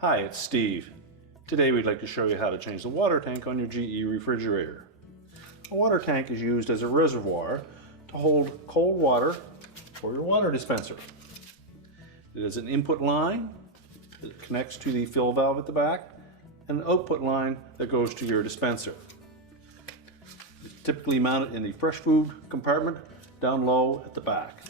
Hi, it's Steve. Today we'd like to show you how to change the water tank on your GE refrigerator. A water tank is used as a reservoir to hold cold water for your water dispenser. It is an input line that connects to the fill valve at the back and an output line that goes to your dispenser. It's typically mounted in the fresh food compartment down low at the back.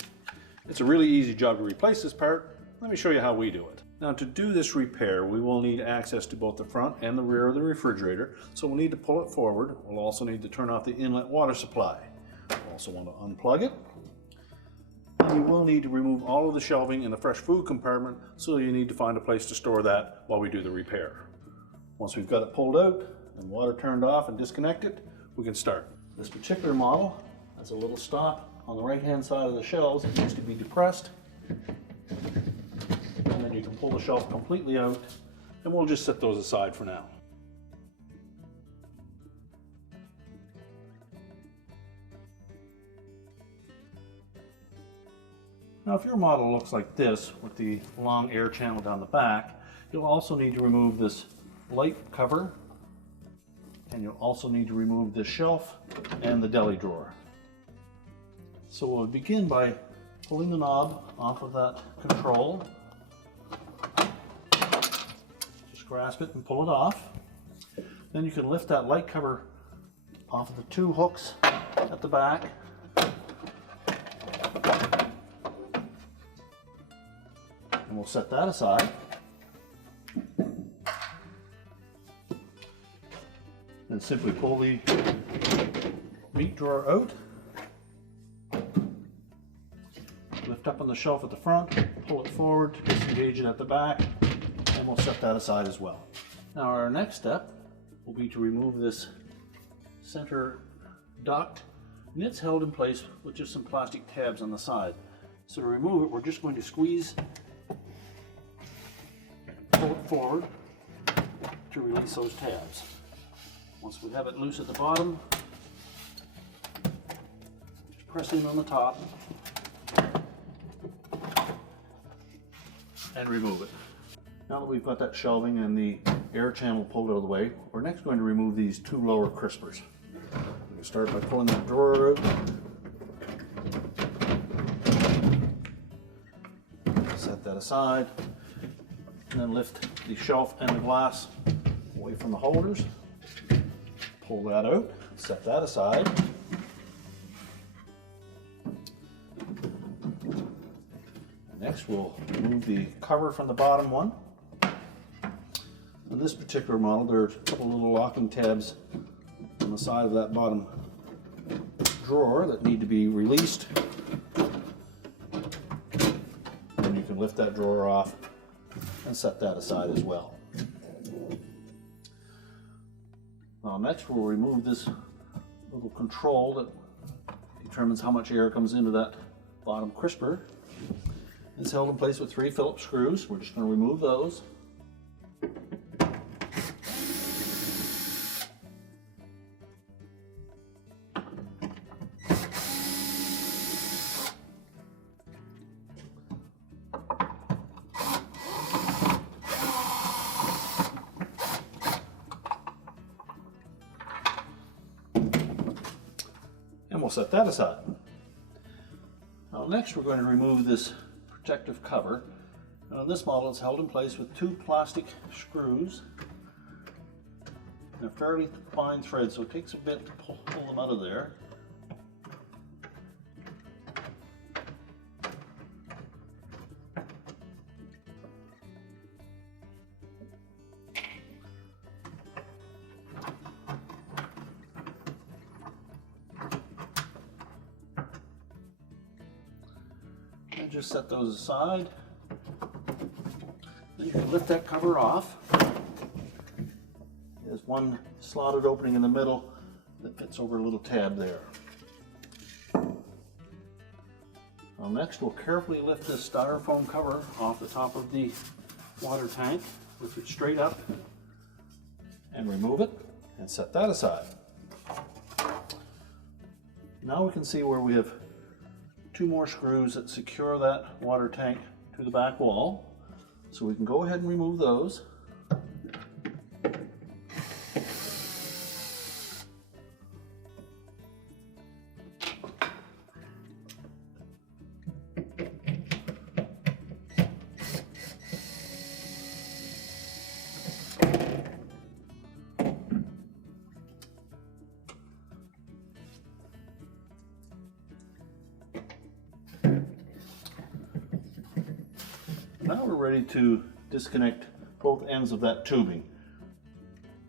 It's a really easy job to replace this part. Let me show you how we do it. Now, to do this repair, we will need access to both the front and the rear of the refrigerator, so we'll need to pull it forward. We'll also need to turn off the inlet water supply. We'll also want to unplug it. And you will need to remove all of the shelving in the fresh food compartment, so you need to find a place to store that while we do the repair. Once we've got it pulled out and water turned off and disconnected, we can start. This particular model has a little stop on the right-hand side of the shelves. It needs to be depressed. And then you can pull the shelf completely out, and we'll just set those aside for now. Now, if your model looks like this with the long air channel down the back, you'll also need to remove this light cover, and you'll also need to remove this shelf and the deli drawer. So we'll begin by pulling the knob off of that control. Grasp it and pull it off. Then you can lift that light cover off of the two hooks at the back. And we'll set that aside. Then simply pull the meat drawer out. Lift up on the shelf at the front, pull it forward, disengage it at the back, and we'll set that aside as well. Now our next step will be to remove this center duct, and it's held in place with just some plastic tabs on the side. So to remove it, we're just going to squeeze, pull it forward to release those tabs. Once we have it loose at the bottom, just press in on the top and remove it. Now that we've got that shelving and the air channel pulled out of the way, we're next going to remove these two lower crispers. We can start by pulling that drawer out. Set that aside, and then lift the shelf and the glass away from the holders. Pull that out, set that aside. Next, we'll remove the cover from the bottom one. In this particular model, there's a couple little locking tabs on the side of that bottom drawer that need to be released. And you can lift that drawer off and set that aside as well. Now next, we'll remove this little control that determines how much air comes into that bottom crisper. It's held in place with 3 Phillips screws. We're just going to remove those. And we'll set that aside. Now next, we're going to remove this protective cover. And on this model, it's held in place with 2 plastic screws and a fairly fine thread, so it takes a bit to pull them out of there. Just set those aside. Then you can lift that cover off. There's one slotted opening in the middle that fits over a little tab there. Now next, we'll carefully lift this styrofoam cover off the top of the water tank, lift it straight up, and remove it, and set that aside. Now we can see where we have 2 more screws that secure that water tank to the back wall. So we can go ahead and remove those. Now we're ready to disconnect both ends of that tubing.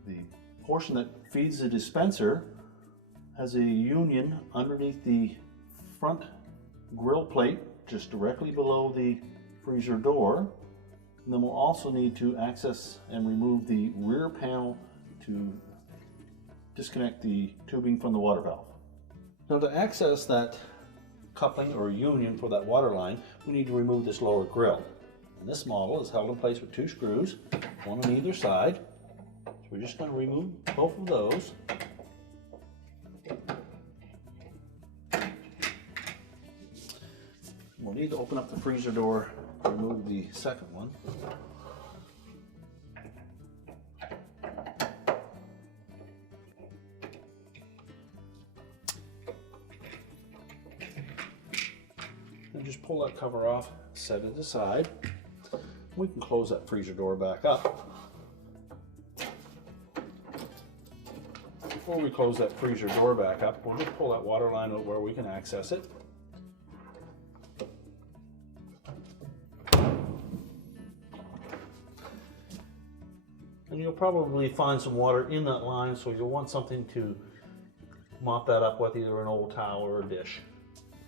The portion that feeds the dispenser has a union underneath the front grill plate, just directly below the freezer door. And then we'll also need to access and remove the rear panel to disconnect the tubing from the water valve. Now to access that coupling or union for that water line, we need to remove this lower grill. And this model is held in place with 2 screws, one on either side. So we're just going to remove both of those. We'll need to open up the freezer door to remove the second one. And just pull that cover off, set it aside. We can close that freezer door back up. Before we close that freezer door back up, we'll just pull that water line out where we can access it. And you'll probably find some water in that line, so you'll want something to mop that up with, either an old towel or a dish.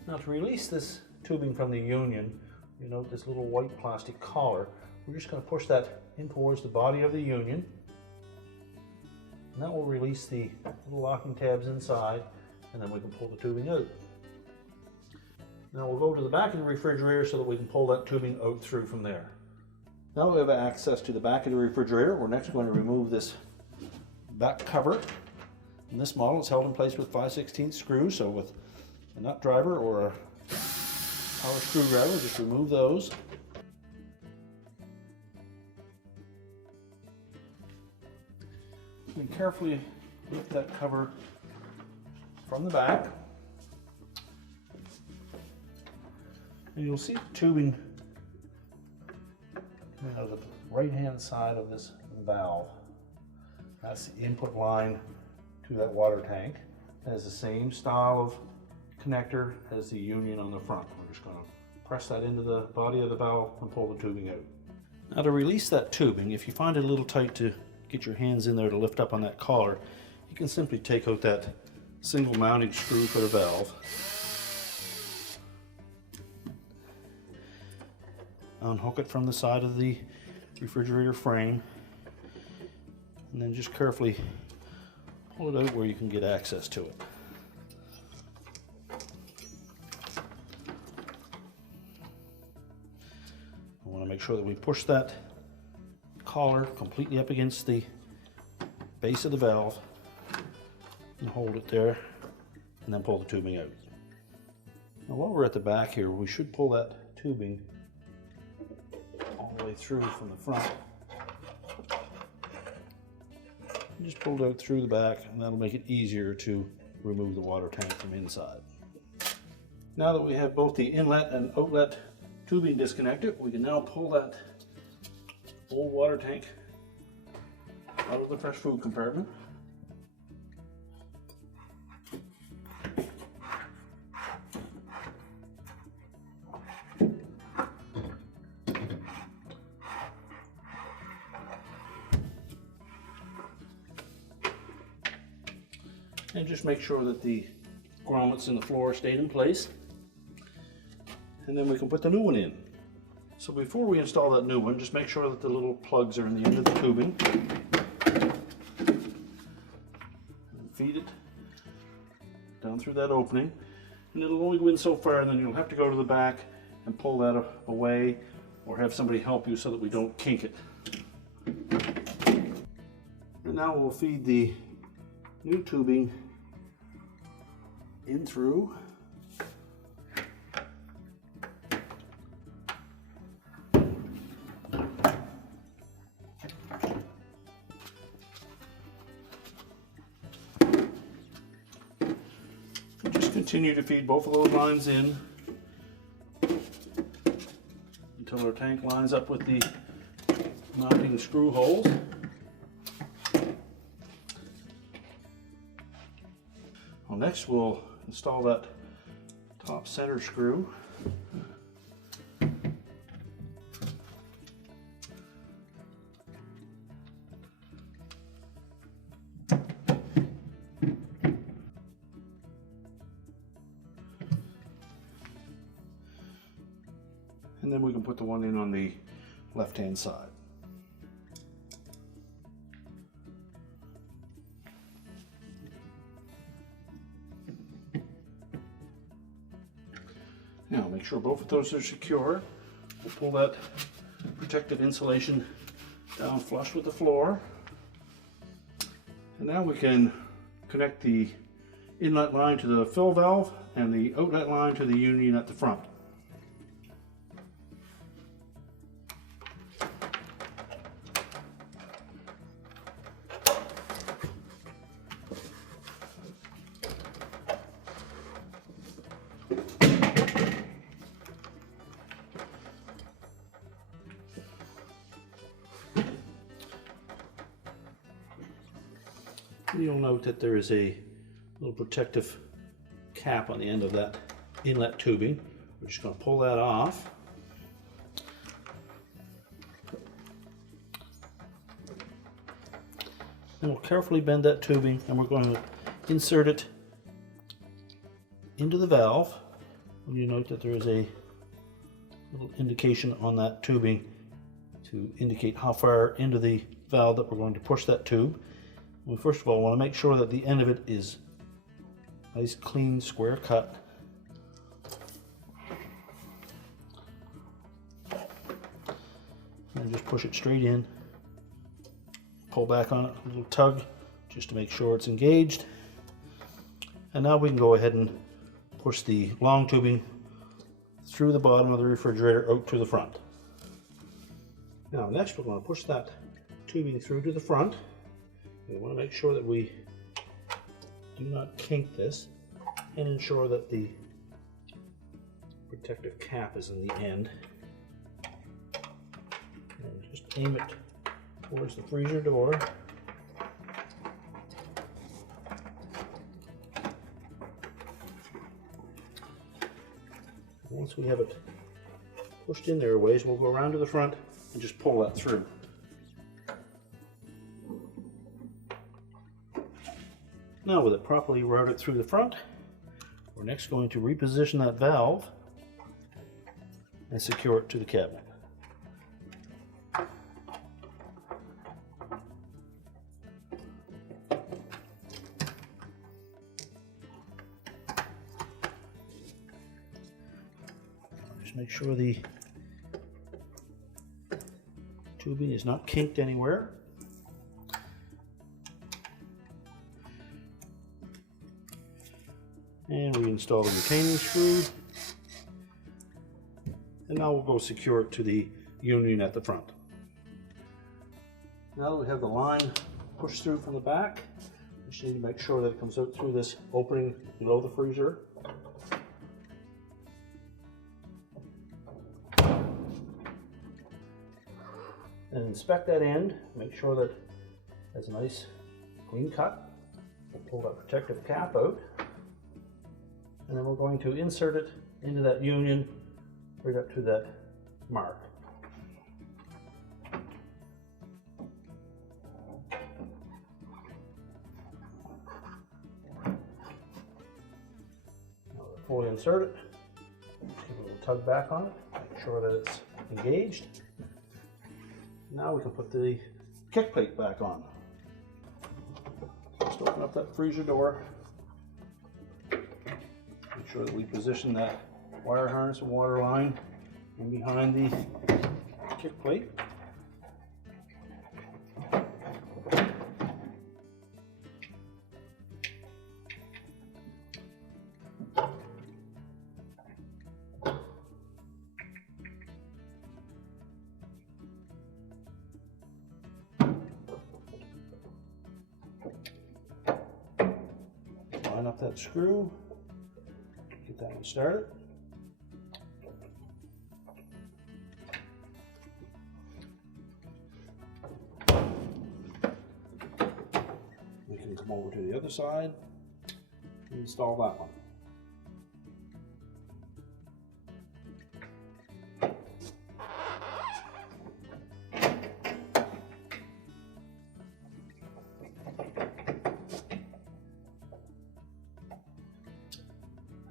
Now to release this tubing from the union, you note this little white plastic collar. We're just going to push that in towards the body of the union. And that will release the little locking tabs inside, and then we can pull the tubing out. Now we'll go to the back of the refrigerator so that we can pull that tubing out through from there. Now we have access to the back of the refrigerator. We're next going to remove this back cover. And this model is held in place with 5/16 screws, so with a nut driver or a power screwdriver, just remove those. And carefully lift that cover from the back. And you'll see the tubing coming out of the right-hand side of this valve. That's the input line to that water tank. It has the same style of connector as the union on the front. We're just going to press that into the body of the valve and pull the tubing out. Now to release that tubing, if you find it a little tight to get your hands in there to lift up on that collar, you can simply take out that single mounting screw for the valve. Unhook it from the side of the refrigerator frame, and then just carefully pull it out where you can get access to it. I want to make sure that we push that collar completely up against the base of the valve and hold it there, and then pull the tubing out. Now while we're at the back here, we should pull that tubing all the way through from the front. And just pull it out through the back, and that'll make it easier to remove the water tank from inside. Now that we have both the inlet and outlet tubing disconnected, we can now pull that old water tank out of the fresh food compartment. And just make sure that the grommets in the floor stayed in place. And then we can put the new one in. So before we install that new one, just make sure that the little plugs are in the end of the tubing. And feed it down through that opening. And it'll only go in so far, and then you'll have to go to the back and pull that away, or have somebody help you so that we don't kink it. And now we'll feed the new tubing in through. Continue to feed both of those lines in until our tank lines up with the mounting screw holes. Well, next we'll install that top center screw. then we can put the one in on the left-hand side. Now make sure both of those are secure. We'll pull that protective insulation down flush with the floor. And now we can connect the inlet line to the fill valve and the outlet line to the union at the front. You'll note that there is a little protective cap on the end of that inlet tubing. We're just going to pull that off. And we'll carefully bend that tubing, and we're going to insert it into the valve. And you note that there is a little indication on that tubing to indicate how far into the valve that we're going to push that tube. We first of all want to make sure that the end of it is nice, clean, square cut. And just push it straight in. Pull back on it, a little tug, just to make sure it's engaged. And now we can go ahead and push the long tubing through the bottom of the refrigerator out to the front. Now next we're going to push that tubing through to the front. We want to make sure that we do not kink this and ensure that the protective cap is in the end. And just aim it towards the freezer door. Once we have it pushed in there a ways, we'll go around to the front and just pull that through. Now with it properly routed through the front, we're next going to reposition that valve and secure it to the cabinet. Just make sure the tubing is not kinked anywhere. And we install the retaining screw. And now we'll go secure it to the union at the front. Now that we have the line pushed through from the back, we just need to make sure that it comes out through this opening below the freezer. And inspect that end, make sure that it has a nice clean cut. We'll pull that protective cap out. And then we're going to insert it into that union right up to that mark. Now to fully insert it, give a little tug back on it, make sure that it's engaged. Now we can put the kick plate back on. Just open up that freezer door. Make sure that we position that wire harness and water line in behind the kick plate. Line up that screw. Get that one started. We can come over to the other side and install that one.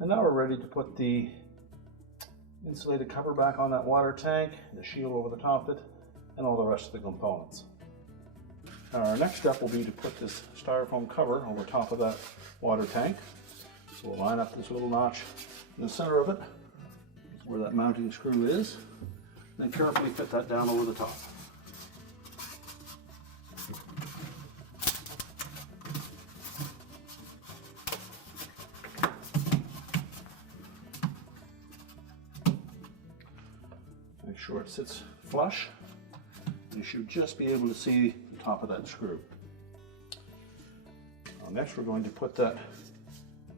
And now we're ready to put the insulated cover back on that water tank, the shield over the top of it, and all the rest of the components. Now our next step will be to put this styrofoam cover over top of that water tank. So we'll line up this little notch in the center of it, where that mounting screw is, and then carefully fit that down over the top. Make sure it sits flush. You should just be able to see the top of that screw. Now next we're going to put that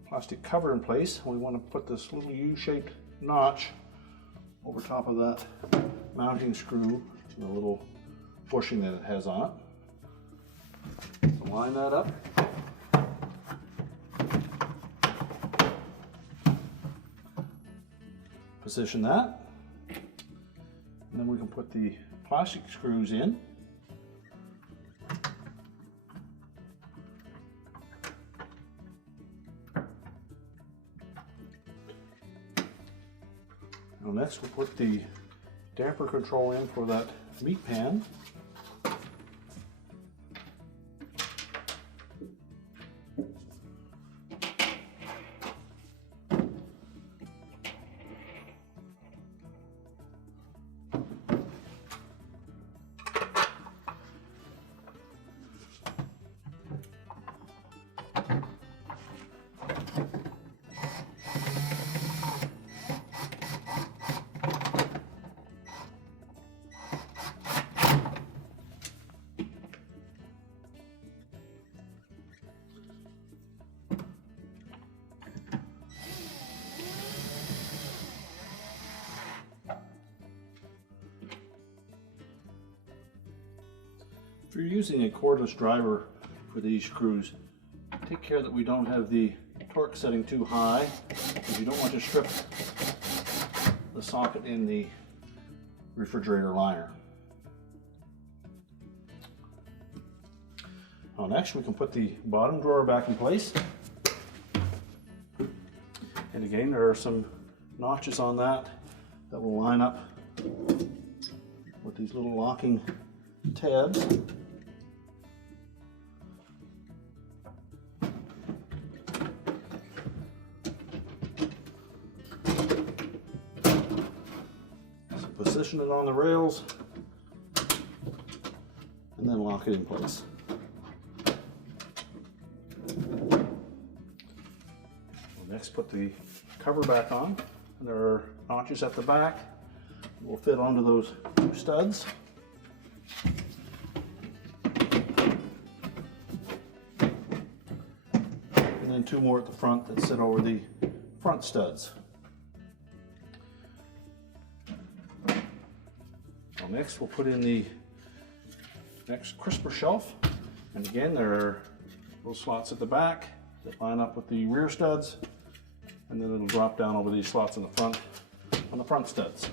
plastic cover in place. We want to put this little U-shaped notch over top of that mounting screw, the little bushing that it has on it. So line that up. Position that. And then we can put the plastic screws in. Now next we'll put the damper control in for that meat pan. If you're using a cordless driver for these screws, take care that we don't have the torque setting too high, because you don't want to strip the socket in the refrigerator liner. Now next we can put the bottom drawer back in place. And again, there are some notches on that that will line up with these little locking tabs. Position it on the rails and then lock it in place. We'll next put the cover back on, and there are notches at the back. We'll fit onto those two studs. And then two more at the front that sit over the front studs. Next, we'll put in the next crisper shelf, and again there are little slots at the back that line up with the rear studs, and then it'll drop down over these slots in the front on the front studs.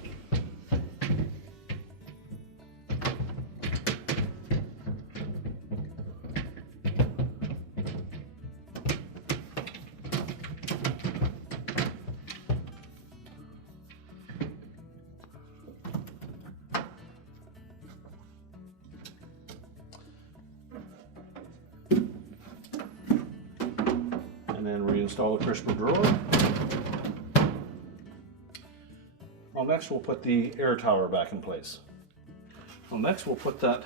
And then reinstall the crisper drawer. Well, next we'll put the air tower back in place. Well, next we'll put that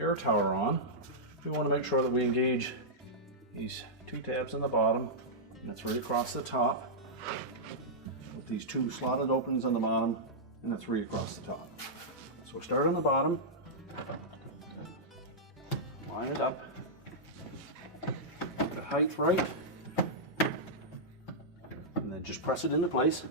air tower on. We want to make sure that we engage these two tabs in the bottom, and it's right across the top, with these two slotted openings on the bottom, and the three across the top. So we'll start on the bottom, line it up, get the height right, and then just press it into place.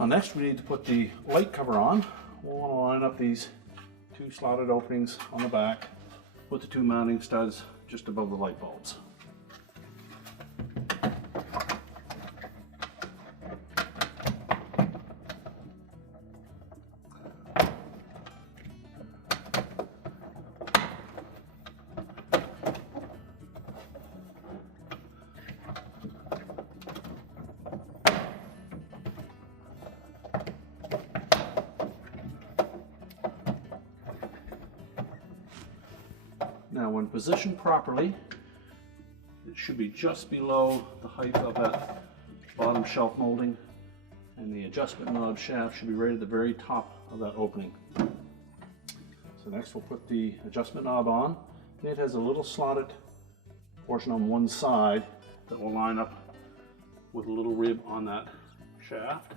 Now next we need to put the light cover on. We'll want to line up these two slotted openings on the back with the two mounting studs just above the light bulbs. Now when positioned properly, it should be just below the height of that bottom shelf molding, and the adjustment knob shaft should be right at the very top of that opening. So next we'll put the adjustment knob on. And it has a little slotted portion on one side that will line up with a little rib on that shaft.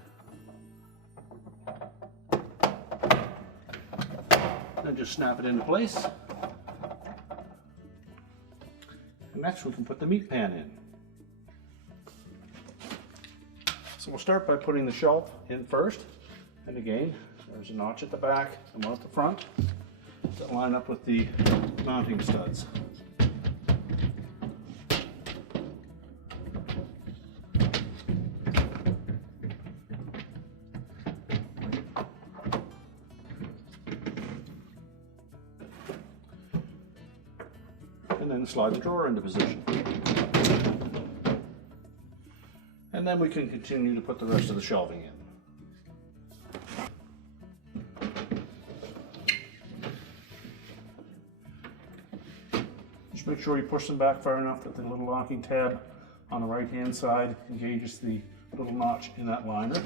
Then just snap it into place. And next we can put the meat pan in. So we'll start by putting the shelf in first. And again, there's a notch at the back and one at the front that line up with the mounting studs. And then slide the drawer into position. And then we can continue to put the rest of the shelving in. Just make sure you push them back far enough that the little locking tab on the right hand side engages the little notch in that liner.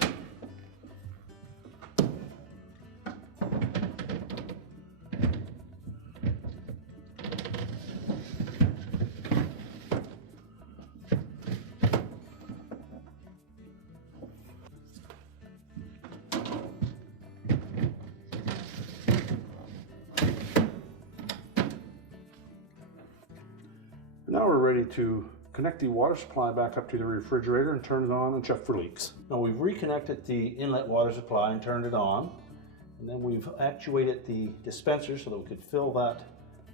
Now we're ready to connect the water supply back up to the refrigerator and turn it on and check for leaks. Now we've reconnected the inlet water supply and turned it on. And then we've actuated the dispenser so that we could fill that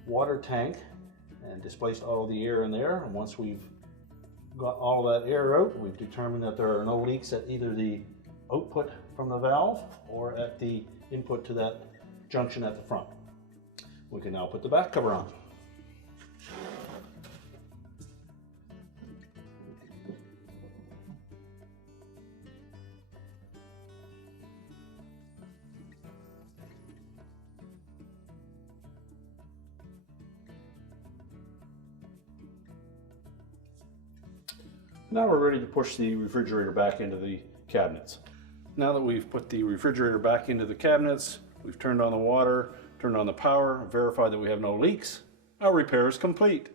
water tank and displaced all the air in there. And once we've got all that air out, we've determined that there are no leaks at either the output from the valve or at the input to that junction at the front. We can now put the back cover on. Now we're ready to push the refrigerator back into the cabinets. Now that we've put the refrigerator back into the cabinets, we've turned on the water, turned on the power, verified that we have no leaks, our repair is complete.